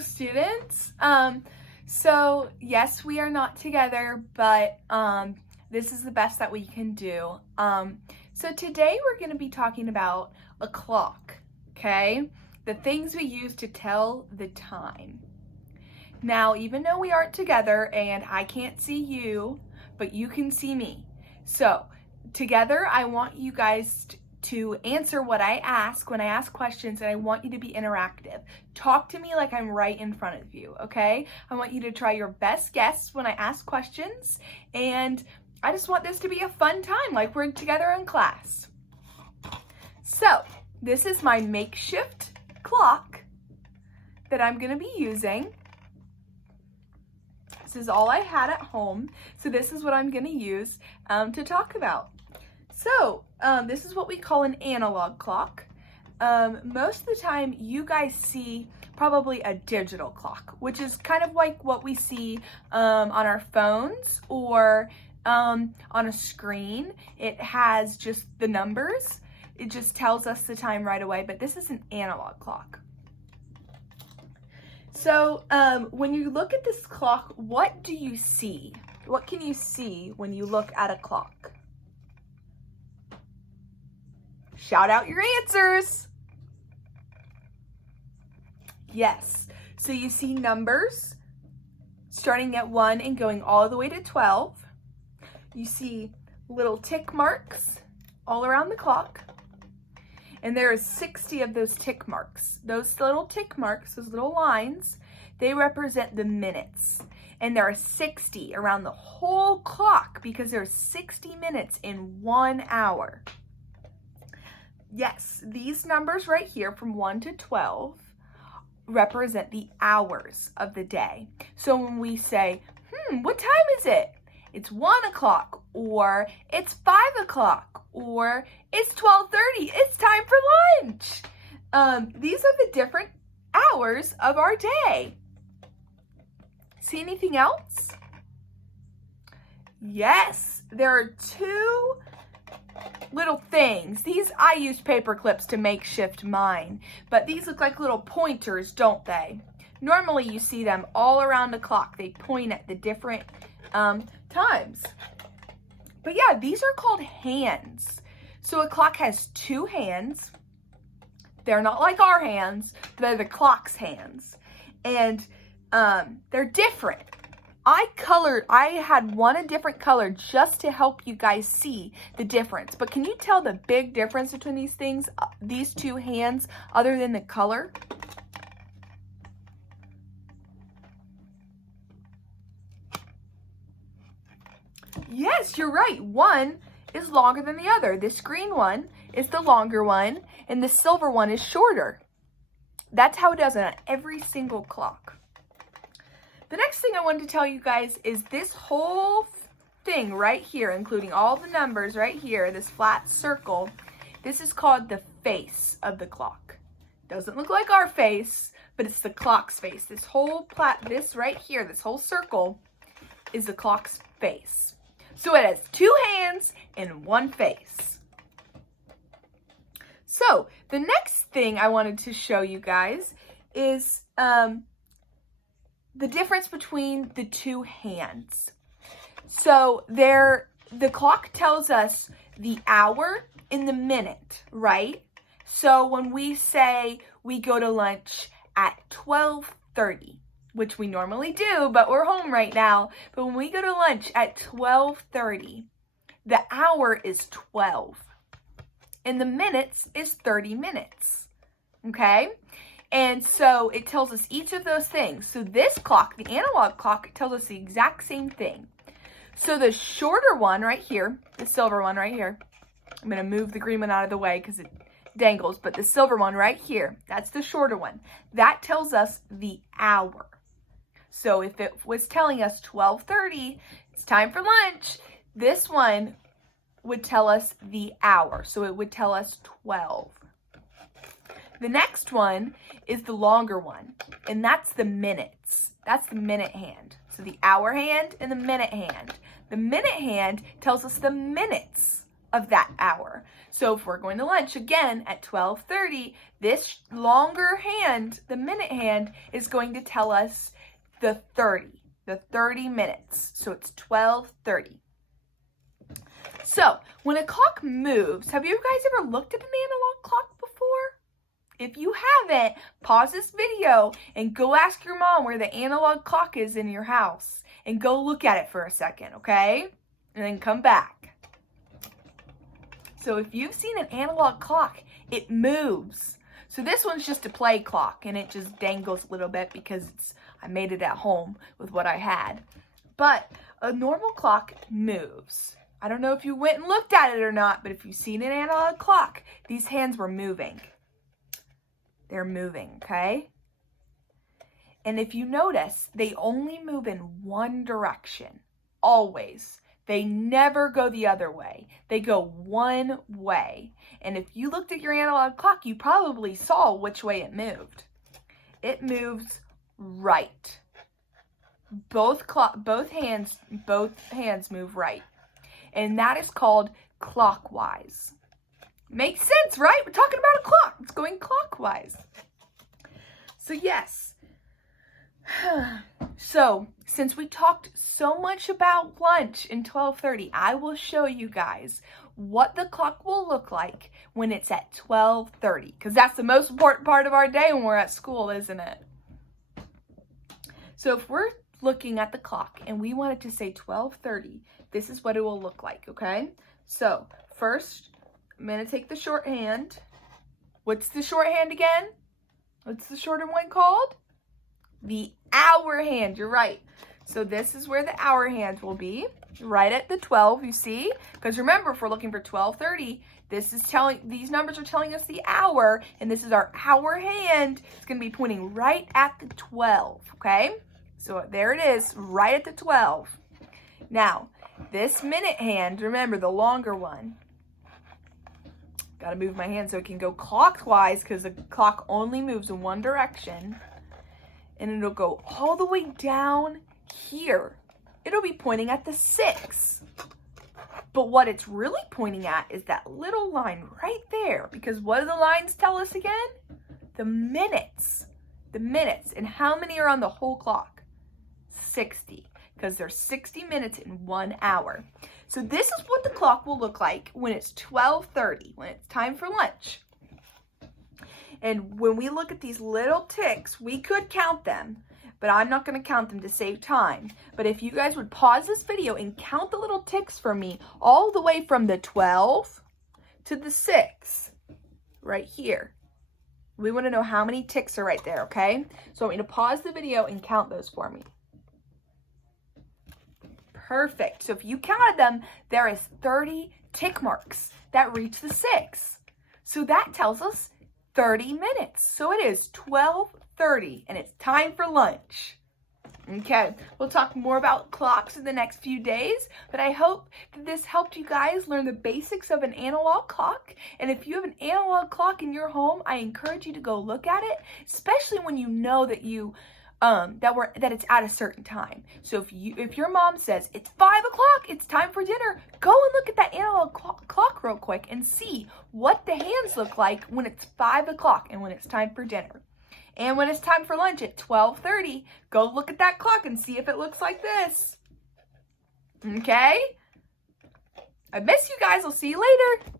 students. So yes, we are not together, but this is the best that we can do. So today we're going to be talking about a clock, okay? The things we use to tell the time. Now, even though we aren't together and I can't see you, but you can see me. So together, I want you guys to answer what I ask when I ask questions, and I want you to be interactive. Talk to me like I'm right in front of you, okay? I want you to try your best guess when I ask questions, and I just want this to be a fun time, like we're together in class. So, this is my makeshift clock that I'm gonna be using. This is all I had at home, so this is what I'm gonna use to talk about. So, this is what we call an analog clock. Most of the time, you guys see probably a digital clock, which is kind of like what we see on our phones or on a screen. It has just the numbers. It just tells us the time right away, but this is an analog clock. So, when you look at this clock, what do you see? What can you see when you look at a clock? Shout out your answers. Yes. So you see numbers starting at 1 and going all the way to 12. You see little tick marks all around the clock. And there are 60 of those tick marks. Those little tick marks, those little lines, they represent the minutes. And there are 60 around the whole clock because there are 60 minutes in 1 hour. Yes, these numbers right here from 1 to 12 represent the hours of the day. So when we say, what time is it? It's 1 o'clock, or it's 5 o'clock, or it's 12:30. It's time for lunch. These are the different hours of our day. See anything else? Yes, there are 2 little things. These, I used paper clips to makeshift mine, but these look like little pointers, don't they? Normally you see them all around the clock. They point at the different times. But yeah, these are called hands. So a clock has 2 hands. They're not like our hands, they're the clock's hands. And they're different. I had one a different color just to help you guys see the difference. But can you tell the big difference between these things, these 2 hands, other than the color? Yes, you're right. One is longer than the other. This green one is the longer one, and the silver one is shorter. That's how it does it on every single clock. The next thing I wanted to tell you guys is this whole thing right here, including all the numbers right here, this flat circle, this is called the face of the clock. Doesn't look like our face, but it's the clock's face. This whole this right here, this whole circle is the clock's face. So it has 2 hands and 1 face. So the next thing I wanted to show you guys is the difference between the 2 hands. So the clock tells us the hour and the minute, right? So when we say we go to lunch at 12:30, which we normally do, but we're home right now. But when we go to lunch at 12:30, the hour is 12. And the minutes is 30 minutes, okay? And so it tells us each of those things. So this clock, the analog clock, tells us the exact same thing. So the shorter one right here, the silver one right here, I'm going to move the green one out of the way because it dangles, but the silver one right here, that's the shorter one. That tells us the hour. So if it was telling us 12:30, it's time for lunch, this one would tell us the hour. So it would tell us 12. The next one is the longer one, and that's the minutes. That's the minute hand. So the hour hand and the minute hand. The minute hand tells us the minutes of that hour. So if we're going to lunch again at 12:30, this longer hand, the minute hand, is going to tell us the 30 minutes. So it's 12:30. So when a clock moves, have you guys ever looked at an analog clock before? If you haven't, pause this video and go ask your mom where the analog clock is in your house and go look at it for a second, okay? And then come back. So if you've seen an analog clock, it moves. So this one's just a play clock and it just dangles a little bit because I made it at home with what I had. But a normal clock moves. I don't know if you went and looked at it or not, but if you've seen an analog clock, these hands were moving. They're moving, okay? And if you notice, they only move in one direction, always. They never go the other way. They go one way. And if you looked at your analog clock, you probably saw which way it moved. It moves right. Both hands move right. And that is called clockwise. Makes sense, right? We're talking about a clock. It's going clockwise. So yes. So, since we talked so much about lunch in 12:30, I will show you guys what the clock will look like when it's at 12:30, because that's the most important part of our day when we're at school, isn't it? So if we're looking at the clock and we want it to say 12:30, this is what it will look like, okay? So, first, I'm going to take the shorthand. What's the shorthand again? What's the shorter one called? The hour hand, you're right. So this is where the hour hand will be, right at the 12, you see? Because remember, if we're looking for 12:30, these numbers are telling us the hour, and this is our hour hand. It's going to be pointing right at the 12, okay? So there it is, right at the 12. Now, this minute hand, remember the longer one. Got to move my hand so it can go clockwise because the clock only moves in one direction. And it'll go all the way down here. It'll be pointing at the 6. But what it's really pointing at is that little line right there. Because what do the lines tell us again? The minutes. The minutes. And how many are on the whole clock? 60. Because there's 60 minutes in 1 hour. So this is what the clock will look like when it's 12:30, when it's time for lunch. And when we look at these little ticks, we could count them, but I'm not going to count them to save time. But if you guys would pause this video and count the little ticks for me all the way from the 12 to the 6, right here. We want to know how many ticks are right there, okay? So I want you to pause the video and count those for me. Perfect. So if you counted them, there is 30 tick marks that reach the 6. So that tells us 30 minutes. So it is 12:30 and it's time for lunch. Okay, we'll talk more about clocks in the next few days, but I hope that this helped you guys learn the basics of an analog clock. And if you have an analog clock in your home, I encourage you to go look at it, especially when you know that that it's at a certain time. So if your mom says it's 5 o'clock, it's time for dinner, go and look at that analog clock real quick and see what the hands look like when it's 5 o'clock and when it's time for dinner. And when it's time for lunch at 12:30, go look at that clock and see if it looks like this. Okay? I miss you guys. I'll see you later.